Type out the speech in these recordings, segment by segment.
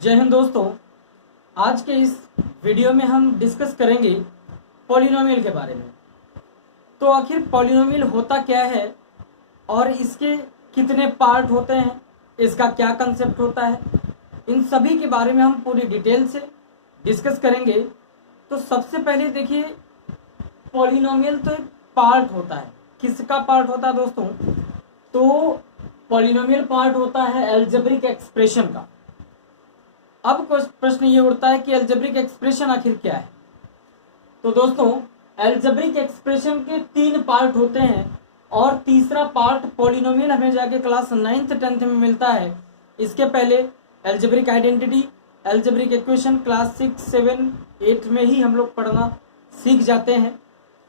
जय हिंद दोस्तों। आज के इस वीडियो में हम डिस्कस करेंगे पॉलिनोमियल के बारे में। तो आखिर पॉलिनोमियल होता क्या है और इसके कितने पार्ट होते हैं, इसका क्या कंसेप्ट होता है, इन सभी के बारे में हम पूरी डिटेल से डिस्कस करेंगे। तो सबसे पहले देखिए, पॉलिनोमियल तो एक पार्ट होता है। किसका पार्ट होता है दोस्तों? तो पॉलिनोमियल पार्ट होता है अलजेब्रिक एक्सप्रेशन का। अब प्रश्न ये उठता है कि अलजेब्रिक एक्सप्रेशन आखिर क्या है। तो दोस्तों, अलजेब्रिक एक्सप्रेशन के 3 पार्ट होते हैं और तीसरा पार्ट पॉलिनोमियल हमें जाके क्लास 9th 10th में मिलता है। इसके पहले algebraic identity, algebraic equation class 6 7 8 में ही हम लोग पढ़ना सीख जाते हैं,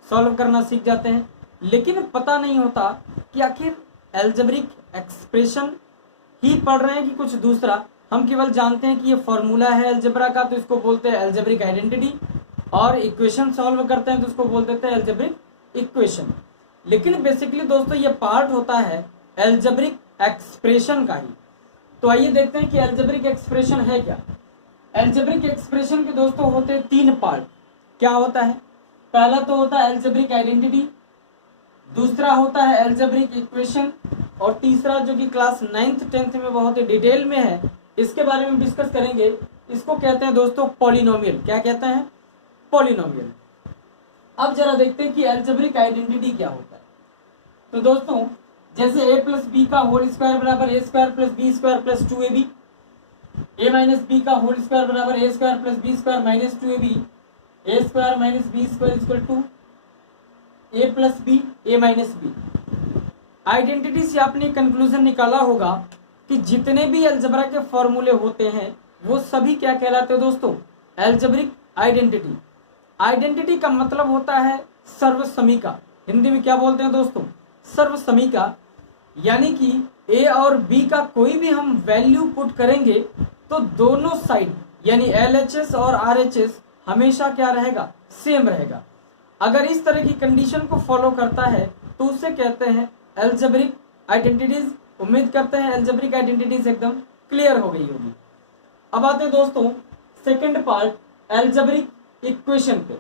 सॉल्व करना सीख जाते हैं। लेकिन पता नहीं होता कि आखिर अलजेब्रिक एक्सप्रेशन ही पढ़ रहे हैं कि कुछ दूसरा। हम केवल जानते हैं कि ये फॉर्मूला है अलजेब्रा का, तो इसको बोलते हैं अलजेब्रिक आइडेंटिटी, और इक्वेशन सॉल्व करते हैं तो इसको बोल देते हैं अलजेब्रिक इक्वेशन। लेकिन बेसिकली दोस्तों ये पार्ट होता है अलजेब्रिक एक्सप्रेशन का ही। तो आइए देखते हैं कि अलजेब्रिक एक्सप्रेशन है क्या। अलजेब्रिक एक्सप्रेशन के दोस्तों होते हैं 3 पार्ट। क्या होता है? पहला तो होता है अलजेब्रिक आइडेंटिटी, दूसरा होता है अलजेब्रिक इक्वेशन, और तीसरा जो कि क्लास 9th 10th में बहुत ही डिटेल में है, इसके बारे में डिस्कस करेंगे। इसको कहते हैं दोस्तों पॉलिनोमियल। क्या कहते हैं? पॉलिनोमियल। अब जरा देखते हैं कि अलजेब्रिक आइडेंटिटी क्या होता है। तो दोस्तों, जैसे a प्लस बी का होल स्क्वायर बराबर A square plus B square plus 2ab, a minus B का होल स्क्वायर बराबर A square plus B square minus 2ab, A square minus B square equal to A plus B A minus B. Identity से आपने conclusion निकाला होगा कि जितने भी algebra के फॉर्मूले होते हैं वो सभी क्या कहलाते हैं दोस्तों? Algebraic identity. आइडेंटिटी का मतलब होता है सर्वसमीका। हिंदी में क्या बोलते हैं दोस्तों? सर्वसमीका। यानी कि ए और बी का कोई भी हम वैल्यू पुट करेंगे तो दोनों साइड यानी LHS और RHS हमेशा क्या रहेगा? सेम रहेगा। अगर इस तरह की कंडीशन को फॉलो करता है तो उसे कहते हैं अलजेब्रिक आइडेंटिटीज। उम्मीद करते हैं अलजेब्रिक आइडेंटिटीज एकदम क्लियर हो गई होगी। अब आते हैं दोस्तों सेकंड पार्ट अलजेब्रिक इक्वेशन पे।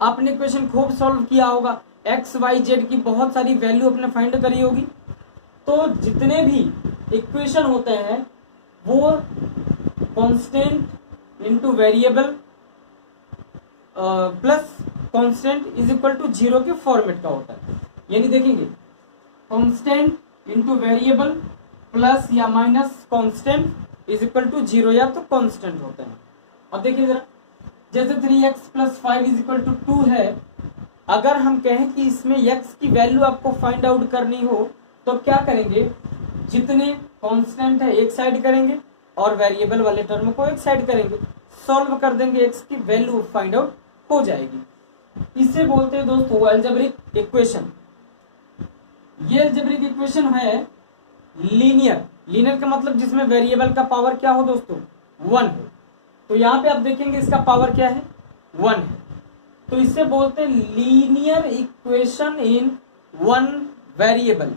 आपने इक्वेशन खूब सॉल्व किया होगा, एक्स वाई जेड की बहुत सारी वैल्यू आपने फाइंड करी होगी। तो जितने भी इक्वेशन होते हैं वो constant into variable plus constant is equal to 0 के फॉर्मेट का होता है। यानी देखेंगे कांस्टेंट इनटू वेरिएबल प्लस या minus constant is equal to 0 या तो कांस्टेंट होते हैं। अब देखिए जरा, जैसे 3x plus 5 is equal to 2 है। अगर हम कहें कि इसमें x की वैल्यू आपको फाइंड आउट करनी हो तो क्या करेंगे? जितने कांस्टेंट है एक साइड करेंगे और वेरिएबल वाले टर्म को एक साइड करेंगे, सॉल्व कर देंगे, x की वैल्यू फाइंड आउट हो जाएगी। इसे बोलते हैं दोस्तों अलजेब्रिक इक्वेशन। ये अलजेब्रिक इक्वेशन है लीनियर। लीनियर का मतलब जिसमें वेरिएबल का पावर क्या हो दोस्तों? 1 हो। तो यहाँ पे आप देखेंगे इसका पावर क्या है? 1 है। तो इसे बोलते हैं लीनियर इक्वेशन इन 1 वेरिएबल।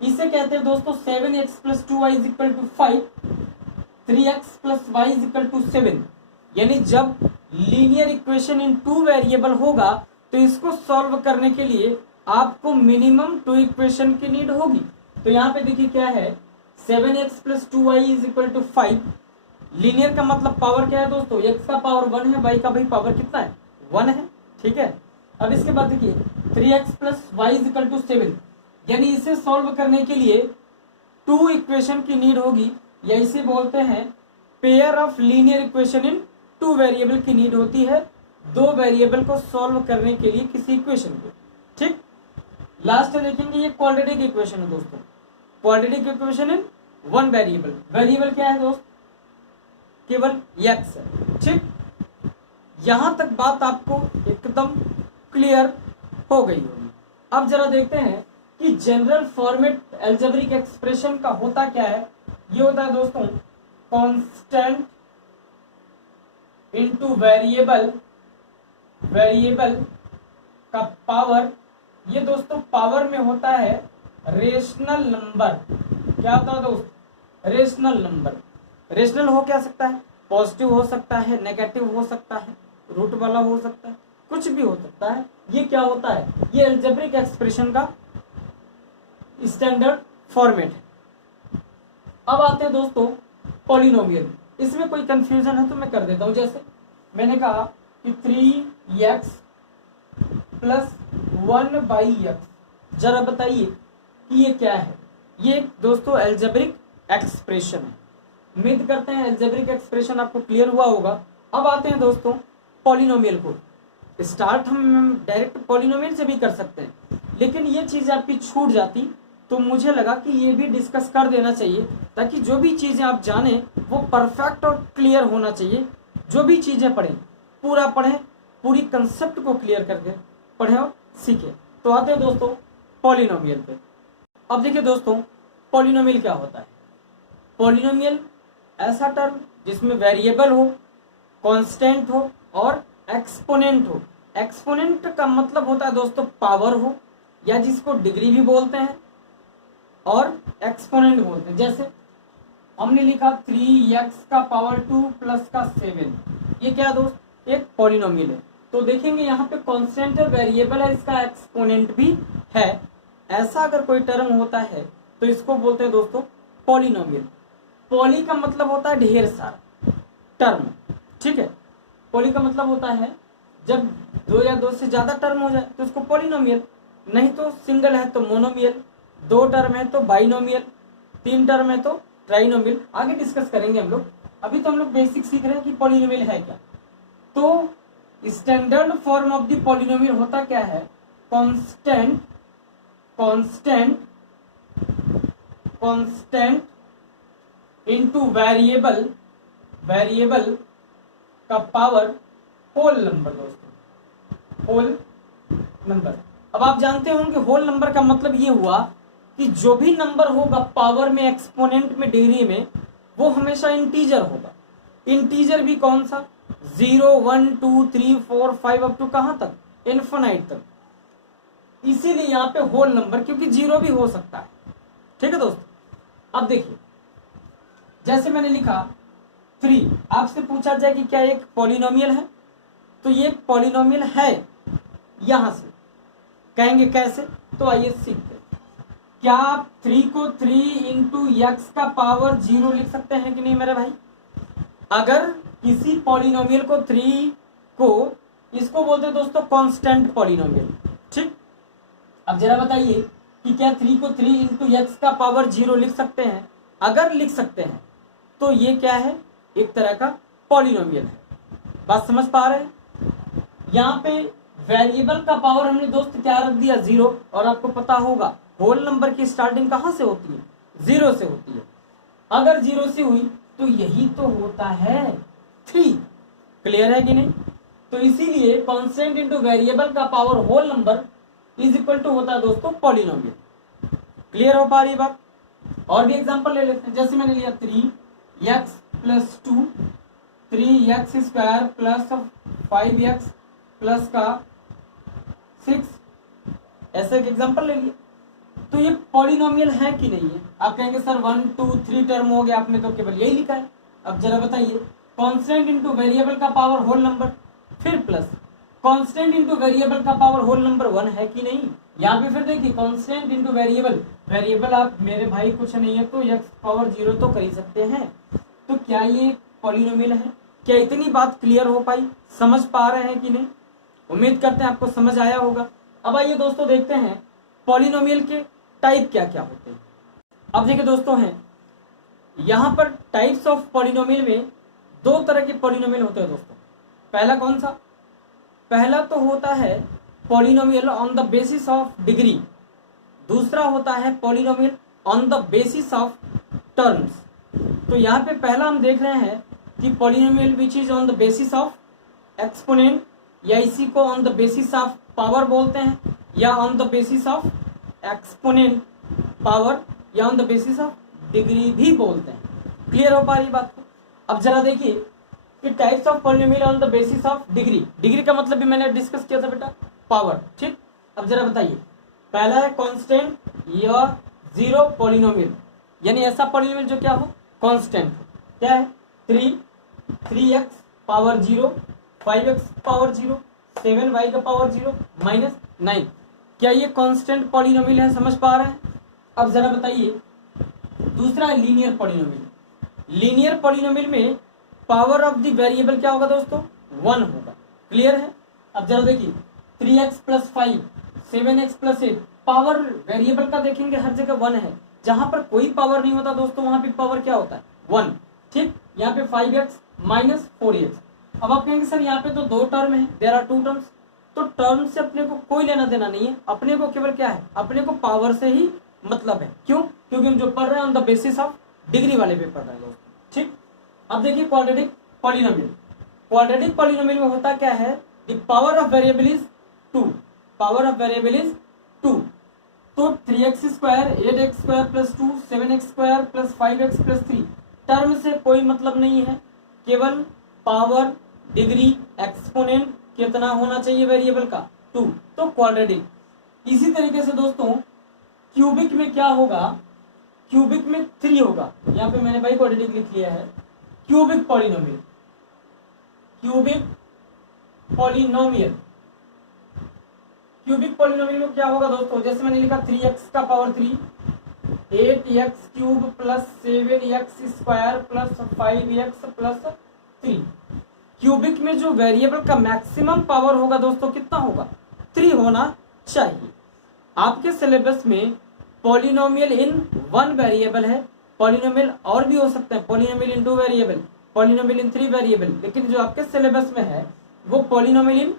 इसे कहते हैं दोस्तों 7x plus 2y is equal to 5, 3x plus y is equal to 7। यानी जब लीनियर इक्वेशन इन 2 वेरिएबल होगा तो इसको सॉल्व करने के लिए आपको मिनिमम 2 इक्वेशन की नीड होगी। तो यहाँ पे देखिए क्या है, 7x plus 2y is equal to 5। Linear का मतलब पावर क्या है दोस्तों? x का पावर 1 है, y का भी पावर कितना है? 1 है। ठीक है। अब इसके बाद देखिए 3x plus y is equal to 7। यानी इसे सॉल्व करने के लिए 2 इक्वेशन की नीड होगी, या इसे बोलते हैं pair of linear equation in 2 variable की नीड होती है 2 वेरिएबल को सॉल्व करने के लिए किसी इक्वेशन को। ठीक। लास्ट देखेंगे ये क्वाड्रेटिक इक्वेशन है दोस्तों। Quadratic equation in 1 variable. Variable क्या है दोस्त? केवल x है। ठीक। यहां तक बात आपको एकदम क्लियर हो गई होगी। अब जरा देखते हैं कि जनरल फॉर्मेट अलजेब्रिक एक्सप्रेशन का होता क्या है। ये होता है दोस्तों कांस्टेंट इनटू वेरिएबल, वेरिएबल का पावर। ये दोस्तों पावर में होता है रेशनल नंबर। क्या होता है दोस्त? Rational number. रेशनल हो क्या सकता है, पॉजिटिव हो सकता है, नेगेटिव हो सकता है, रूट वाला हो सकता है, कुछ भी हो सकता है। ये क्या होता है, ये अलजेब्रिक एक्सप्रेशन का स्टैंडर्ड फॉर्मेट है। अब आते हैं दोस्तों पॉलिनोमियल। इसमें कोई कंफ्यूजन है तो मैं कर देता हूं। जैसे मैंने कहा कि 3x प्लस 1/x, जरा बताइए कि ये क्या है। ये दोस्तों अलजेब्रिक एक्सप्रेशन है। उम्मीद करते हैं अलजेब्रिक एक्सप्रेशन आपको क्लियर हुआ होगा। अब आते हैं दोस्तों पॉलिनोमियल को। स्टार्ट हम डायरेक्ट पॉलिनोमियल से भी कर सकते हैं, लेकिन ये चीज़ आपकी छूट जाती तो मुझे लगा कि ये भी डिस्कस कर देना चाहिए, ताकि जो भी चीज़ें आप जाने वो परफेक्ट और क्लियर होना चाहिए। जो भी चीज़ें पढ़ें पूरा पढ़ें, पूरी कंसेप्ट को क्लियर करके पढ़ें और सीखें। तो आते हैं दोस्तों पॉलिनोमियल पे। अब देखिए दोस्तों पॉलिनोमियल क्या होता है। पॉलिनोमियल ऐसा टर्म जिसमें वेरिएबल हो, कांस्टेंट हो और एक्सपोनेंट हो। एक्सपोनेंट का मतलब होता है दोस्तों पावर हो, या जिसको डिग्री भी बोलते हैं, और एक्सपोनेंट बोलते हैं। जैसे हमने लिखा 3x का पावर 2 प्लस का 7, ये क्या दोस्त, एक पॉलिनोमियल है। तो देखेंगे यहाँ पे कांस्टेंट है, वेरिएबल है, इसका एक्सपोनेंट भी है। ऐसा अगर कोई टर्म होता है तो इसको बोलते हैं दोस्तों पॉलिनोमियल। पॉली का मतलब होता है ढेर सारा टर्म, ठीक है। पॉली का मतलब होता है जब 2 या 2 से ज्यादा टर्म हो जाए तो उसको पॉलिनोमियल, नहीं तो सिंगल है तो मोनोमियल, 2 टर्म है तो बाइनोमियल, 3 टर्म है तो ट्राइनोमियल। आगे डिस्कस करेंगे हम लोग। अभी तो हम लोग बेसिक सीख रहे हैं कि पॉलिनोमियल है क्या। तो standard form of the polynomial होता क्या है, constant constant constant into variable, variable का पावर होल नंबर दोस्तों, होल नंबर। अब आप जानते होंगे होल नंबर का मतलब ये हुआ कि जो भी नंबर होगा पावर में, एक्सपोनेंट में, डिग्री में, वो हमेशा इंटीजर होगा। इंटीजर भी कौन सा, 0 1 2 3 4 5 अप टू कहां तक, इन्फिनाइट तक। इसीलिए यहाँ पे होल नंबर, क्योंकि 0 भी हो सकता है, ठीक है दोस्तों। अब देखिए जैसे मैंने लिखा 3, आपसे पूछा जाए कि क्या एक पॉलिनोमियल है, तो ये पॉलिनोमियल है। यहां से कहेंगे कैसे, तो आइए सीखते हैं। क्या आप 3 को 3 इंटू एक्स का पावर 0 लिख सकते हैं कि नहीं मेरे भाई। अगर किसी पॉलिनोमियल को 3 को, इसको बोलते हैं दोस्तों कांस्टेंट पॉलिनोमियल, ठीक। अब जरा बताइए कि क्या 3 को 3 इंटू एक्स का पावर 0 लिख सकते हैं। अगर लिख सकते हैं तो ये क्या है, एक तरह का पॉलिनोमियल है। बात समझ पा रहे हैं। यहाँ पे वेरिएबल का पावर हमने दोस्त क्या रख दिया, 0। और आपको पता होगा होल नंबर की स्टार्टिंग कहां से होती है, 0 से होती है। अगर 0 से हुई तो यही तो होता है 3। क्लियर है कि नहीं। तो इसीलिए कांस्टेंट इनटू वेरिएबल का power whole number is equal to होता है दोस्तों पॉलिनोमियल। क्लियर हो पा रही बात। और भी एग्जांपल ले लेते हैं। जैसे मैंने लिया 3x plus 2, 3x square plus 5x plus का 6, ऐसे एक एग्जांपल ले लिया। तो ये पॉलिनोमियल है कि नहीं है। आप कहेंगे सर 1 2 3 टर्म हो गया, आपने तो केवल यही लिखा है। अब जरा बताइए, कांस्टेंट इनटू वेरिएबल का पावर होल नंबर, फिर प्लस कांस्टेंट इनटू वेरिएबल का पावर होल नंबर 1 है कि नहीं। यहाँ पे फिर देखिए कांस्टेंट इनटू वेरिएबल, वेरिएबल आप मेरे भाई कुछ नहीं है तो x पावर 0 तो कर ही सकते हैं। तो क्या ये पॉलिनोमियल है। क्या इतनी बात क्लियर हो पाई, समझ पा रहे हैं कि नहीं। उम्मीद करते हैं आपको समझ आया होगा। अब आइए दोस्तों देखते हैं पॉलिनोमियल के टाइप क्या क्या होते हैं। अब देखिए दोस्तों हैं यहाँ पर टाइप्स ऑफ पॉलिनोमियल में 2 तरह के पॉलिनोमियल होते हैं दोस्तों। पहला कौन सा, पहला तो होता है polynomial on the basis of degree, दूसरा होता है polynomial on the basis of terms. तो यहाँ पे पहला हम देख रहे हैं कि polynomial which is on the basis of exponent, या इसी को on the basis of power बोलते हैं, या on the basis of exponent power, या on the basis of degree भी बोलते हैं। क्लियर हो पा रही बात को। अब जरा देखिए कि types of polynomial on the basis of degree. Degree का मतलब भी मैंने डिस्कस किया था बेटा, पावर, ठीक। अब जरा बताइए, पहला है कांस्टेंट या 0 पॉलिनोमियल, यानी ऐसा पॉलिनोमियल जो क्या हो, कांस्टेंट। क्या है 3x power 0, 5x power 0, 7y का पावर 0 माइनस 9। क्या ये कांस्टेंट पॉलिनोमियल है? समझ पा रहे हैं? अब जरा बताइए दूसरा लीनियर पॉलिनोमियल। लीनियर पॉलिनोमियल में पावर ऑफ द वेरिएबल क्या होगा दोस्तों? 1 होगा। क्लियर है? अब जरा देखिए 3x plus 5, 7x plus 8, power variable का देखेंगे हर जगह 1 है। जहां पर कोई पावर नहीं होता दोस्तों वहां पे पावर क्या होता है? 1। ठीक, यहाँ पे 5x माइनस 4x। अब आप कहेंगे सर यहाँ पे तो 2 टर्म है, देयर आर 2 टर्म्स। तो टर्म से अपने को कोई लेना देना नहीं है, अपने को केवल क्या है? अपने को पावर से ही मतलब है। क्यों? क्योंकि हम जो पढ़ रहे हैं on the basis of degree वाले पे पढ़ रहे हैं दोस्तों। ठीक, अब देखिए क्वाड्रेटिक पॉलिनोमियल। क्वाड्रेटिक पॉलिनोमियल में होता क्या है? The power of variable is 2। Power of variable is 2। तो 3x square, 8x square plus 2, 7x square plus 5x plus 3, term से कोई मतलब नहीं है, केवल पावर, डिग्री, एक्सपोनेंट कितना होना चाहिए वेरिएबल का? 2। तो क्वाड्रेटिक। इसी तरीके से दोस्तों क्यूबिक में क्या होगा? क्यूबिक में 3 होगा। यहाँ पे मैंने भाई क्वाड्रेटिक लिख लिया है। Cubic polynomial, cubic polynomial, cubic polynomial में क्या होगा दोस्तों? जैसे मैंने लिखा 3x का power 3, 8x cube plus 7x square plus 5x plus 3। Cubic में जो वेरिएबल का मैक्सिमम पावर होगा दोस्तों कितना होगा? 3 होना चाहिए। आपके सिलेबस में पॉलिनोमियल इन 1 वेरिएबल है, पॉलिनोमियल और भी हो सकते हैं, पॉलिनोमियल इन 2 वेरिएबल, पॉलिनोमियल इन 3 वेरिएबल, लेकिन जो आपके सिलेबस में है वो पॉलिनोमियल इन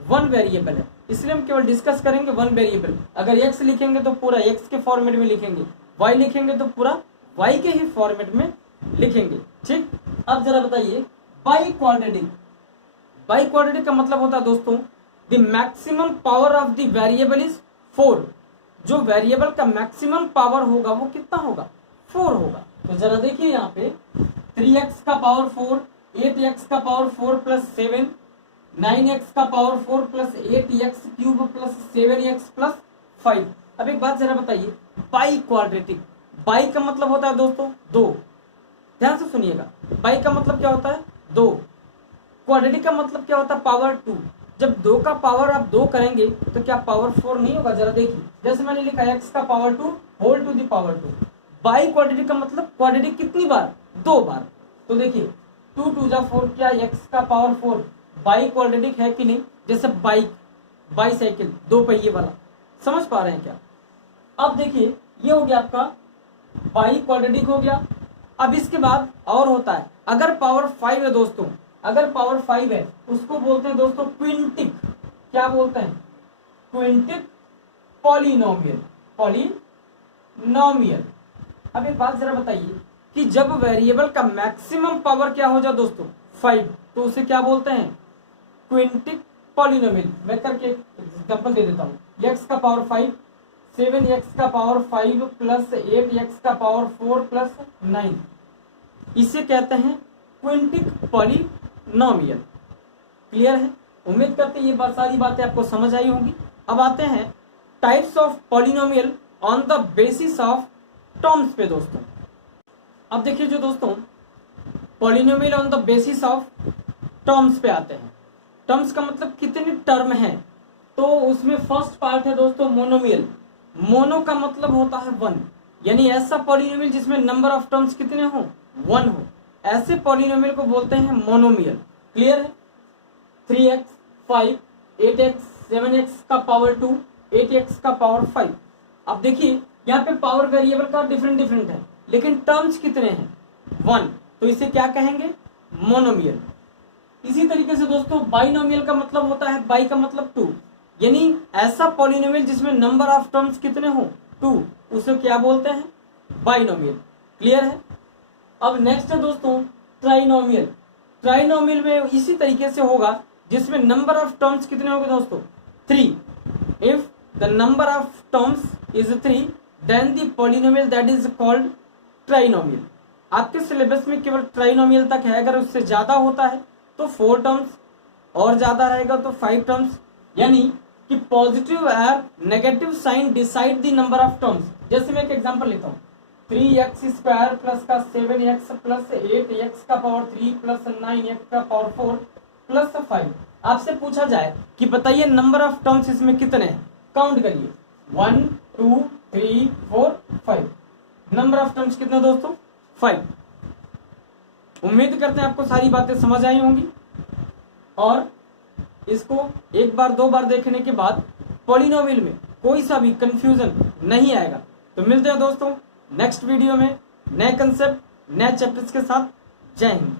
1 वेरिएबल है। इसलिए हम केवल डिस्कस करेंगे 1 वेरिएबल। अगर x लिखेंगे तो पूरा x के फॉर्मेट में लिखेंगे, y लिखेंगे तो पूरा y के ही फॉर्मेट में लिखेंगे। ठीक, अब जरा बताइए बाई क्वाड्रेटिक। बाई क्वाड्रेटिक का मतलब होता है दोस्तों the maximum power of the variable is 4। जो वेरिएबल का मैक्सिमम पावर होगा वो कितना होगा? 4 होगा। तो जरा देखिए यहाँ पे 3x का पावर 4, 8x का पावर 4 प्लस 7, 9x का power 4 plus 8x cube plus 7x plus 5। अब एक बात जरा बताइए बाई क्वाड्रेटिक। बाई का मतलब होता है दोस्तों 2। ध्यान से सुनिएगा, बाई का मतलब क्या होता है? 2। क्वाड्रेटिक का मतलब क्या होता है? पावर 2। जब 2 का पावर आप 2 करेंगे तो क्या पावर 4 नहीं होगा? जरा देखिए जैसे मैंने लिखा x का power 2 whole to the power 2। Biquadratic का मतलब क्वाड्रेटिक कितनी बार? 2 बार। तो देखिए 2 2 जा 4, क्या x का पावर 4 बाई क्वाड्रेटिक है कि नहीं? जैसे बाइक, बाईसाइकिल, 2 पहिए वाला। समझ पा रहे हैं क्या? अब देखिए ये हो गया आपका बाई क्वाड्रेटिक हो गया। अब इसके बाद और होता है, अगर पावर 5 है दोस्तों, अगर पावर 5 है उसको बोलते हैं दोस्तों क्विंटिक। क्या बोलते हैं? क्विंटिक पॉलिनोमियल। पॉलिनोमियल। अब एक बात जरा बताइए कि जब वेरिएबल का मैक्सिमम पावर क्या हो जाए दोस्तों? 5, तो उसे क्या बोलते हैं? क्विंटिक पॉलिनोमियल। मैं करके एग्जांपल दे देता हूँ। x का पावर 5, 7x का पावर 5 प्लस 8x का पावर 4 प्लस 9, इसे कहते हैं क्विंटिक पॉलिनोमियल। क्लियर है? उम्मीद करते हैं ये सारी बातें आपको समझ आई होंगी। अब आते हैं types of polynomial on the basis of terms पे दोस्तों। अब देखिए जो दोस्तों polynomial on the basis of terms पे आते हैं। टर्म्स का मतलब कितने टर्म हैं, तो उसमें फर्स्ट पार्ट है दोस्तों मोनोमियल। मोनो का मतलब होता है 1, यानी ऐसा पॉलिनोमियल जिसमें नंबर ऑफ टर्म्स कितने हो? 1 हो, ऐसे पॉलिनोमियल को बोलते हैं मोनोमियल। क्लियर है? 3x, 5, 8x, 7x का पावर 2, 8x का पावर 5। अब देखिए यहाँ पे पावर वेरिएबल का डिफरेंट है, लेकिन टर्म्स कितने हैं? 1, तो इसे क्या कहेंगे? मोनोमियल। इसी तरीके से दोस्तों बाइनोमियल का मतलब होता है, बाई का मतलब 2, यानी ऐसा पॉलिनोमियल जिसमें नंबर ऑफ टर्म्स कितने हो? 2, उसे क्या बोलते हैं? बाइनोमियल। क्लियर है? अब नेक्स्ट है दोस्तों ट्राइनोमियल। ट्राइनोमियल में इसी तरीके से होगा जिसमें नंबर ऑफ टर्म्स कितने होंगे दोस्तों? 3। If the number of terms is 3 then the polynomial that is called trinomial. आपके सिलेबस में केवल ट्राइनोमियल तक है, अगर उससे ज्यादा होता है तो 4 टर्म्स, और ज्यादा रहेगा तो 5 टर्म्स, यानी कि पॉजिटिव और negative sign decide the number of terms. जैसे मैं एक एग्जांपल लेता हूँ 3x स्क्वायर प्लस का 7x प्लस 8x का पावर 3 प्लस 9x का पावर 4 प्लस 5। आपसे पूछा जाए कि बताइए नंबर ऑफ टर्म्स इसमें कितने हैं, काउंट करिए 1 2 3 4 5। नंबर ऑफ टर्म्स कितने दोस्तों 5। उम्मीद करते हैं आपको सारी बातें समझ आई होंगी और इसको एक बार दो बार देखने के बाद पॉलिनोमियल में कोई सा भी कंफ्यूजन नहीं आएगा। तो मिलते हैं दोस्तों नेक्स्ट वीडियो में नए कंसेप्ट नए चैप्टर्स के साथ। जय हिंद।